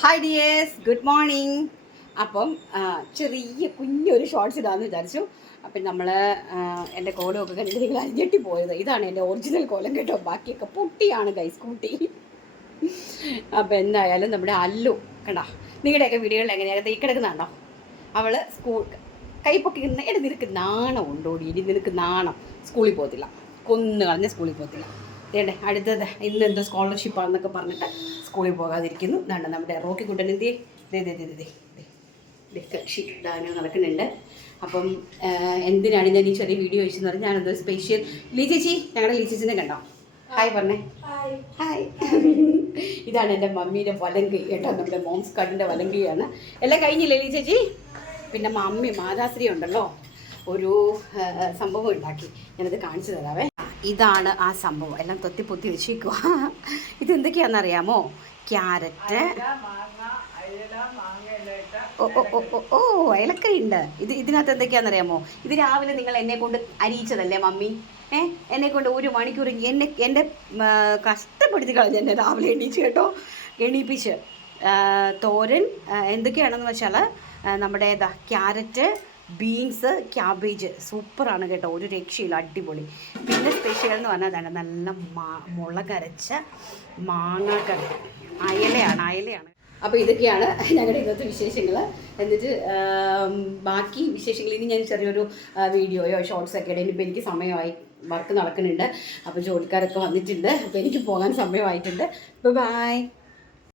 Hi dears, good morning. അപ്പം ചെറിയ കുഞ്ഞൊരു ഷോർട്സ് ഇടാമെന്ന് വിചാരിച്ചു. അപ്പം നമ്മൾ എൻ്റെ കോലമൊക്കെ കണ്ടിട്ട് നിങ്ങൾ അരിഞ്ഞെട്ടി പോയത്. ഇതാണ് എൻ്റെ ഒറിജിനൽ കോലം കേട്ടോ. ബാക്കിയൊക്കെ പൊട്ടിയാണ് ഗൈസ്, കൂട്ടി. അപ്പം എന്തായാലും നമ്മുടെ അല്ലു കണ്ടോ, നിങ്ങളുടെയൊക്കെ വീടുകളിൽ എങ്ങനെയാണ് ഈ കിടക്കുന്നുണ്ടോ? അവൾ കൈപ്പൊക്കി എടി നിനക്ക് നാണം ഉണ്ടോടി, ഇനി നിനക്ക് നാണം. സ്കൂളിൽ പോകത്തില്ല, കൊന്നു കളഞ്ഞ് സ്കൂളിൽ പോകത്തില്ല. വേണ്ടേ അടുത്തത് ഇന്ന് എന്തോ സ്കോളർഷിപ്പാണെന്നൊക്കെ പറഞ്ഞിട്ട് സ്കൂളിൽ പോകാതിരിക്കുന്നു. ഇതാണ് നമ്മുടെ റോക്കിക്കുട്ടൻ. കക്ഷി ഇടാനോ നടക്കുന്നുണ്ട്. അപ്പം എന്തിനാണ് ഞാൻ ഈ ചെറിയ വീഡിയോ വെച്ചെന്ന് പറഞ്ഞാൽ ഞാനെന്തോ സ്പെഷ്യൽ ലീ ചേച്ചി, ഞങ്ങളുടെ ലീ ചേച്ചിനെ കണ്ടോ? ഹായ് പറഞ്ഞേ. ഹായ്. ഇതാണ് എൻ്റെ മമ്മീൻ്റെ വലങ്കൈ കേട്ടോ, നമ്മുടെ മോംസ് കാർഡിൻ്റെ വലങ്കൈയാണ്. എല്ലാം കഴിഞ്ഞില്ലേ ലീ ചേച്ചി? പിന്നെ മമ്മി മാതാശ്രീ ഉണ്ടല്ലോ, ഒരു സംഭവം ഉണ്ടാക്കി, ഞാനത് കാണിച്ചു തരാവേ. ഇതാണ് ആ സംഭവം, എല്ലാം തൊത്തിപ്പൊത്തി വെച്ചേക്കുക. ഇതെന്തൊക്കെയാണെന്നറിയാമോ? ക്യാരറ്റ്, ഓ അയലക്കയുണ്ട്. ഇതിനകത്ത് എന്തൊക്കെയാണെന്നറിയാമോ? ഇത് രാവിലെ നിങ്ങൾ എന്നെ കൊണ്ട് അരിയിച്ചതല്ലേ മമ്മി? എന്നെ കൊണ്ട് 1 മണിക്കൂർ എൻ്റെ കഷ്ടപ്പെടുത്തി കളഞ്ഞ് എന്നെ രാവിലെ എണീച്ച് കേട്ടോ, എണീപ്പിച്ച്. തോരൻ എന്തൊക്കെയാണെന്ന് വെച്ചാൽ നമ്മുടെ ക്യാരറ്റ്, ബീൻസ്, ക്യാബേജ്, സൂപ്പറാണ് കേട്ടോ, ഒരു രക്ഷയില്ല, അടിപൊളി. പിന്നെ സ്പെഷ്യൽ എന്ന് പറഞ്ഞാൽ നല്ല മുളകരച്ച മാങ്ങാക്കറി, അയലയാണ്. അപ്പോൾ ഇതൊക്കെയാണ് ഞങ്ങളുടെ ഇന്നത്തെ വിശേഷങ്ങൾ. എന്നിട്ട് ബാക്കി വിശേഷങ്ങൾ ഇനി ഞാൻ ചെറിയൊരു വീഡിയോയോ ഷോർട്സൊക്കെ ഇടാം. ഇനിയിപ്പോൾ എനിക്ക് സമയമായി, വർക്ക് നടക്കുന്നുണ്ട്. അപ്പോൾ ജോലിക്കാരൊക്കെ വന്നിട്ടുണ്ട്, അപ്പോൾ എനിക്ക് പോകാൻ സമയമായിട്ടുണ്ട്. ബൈ.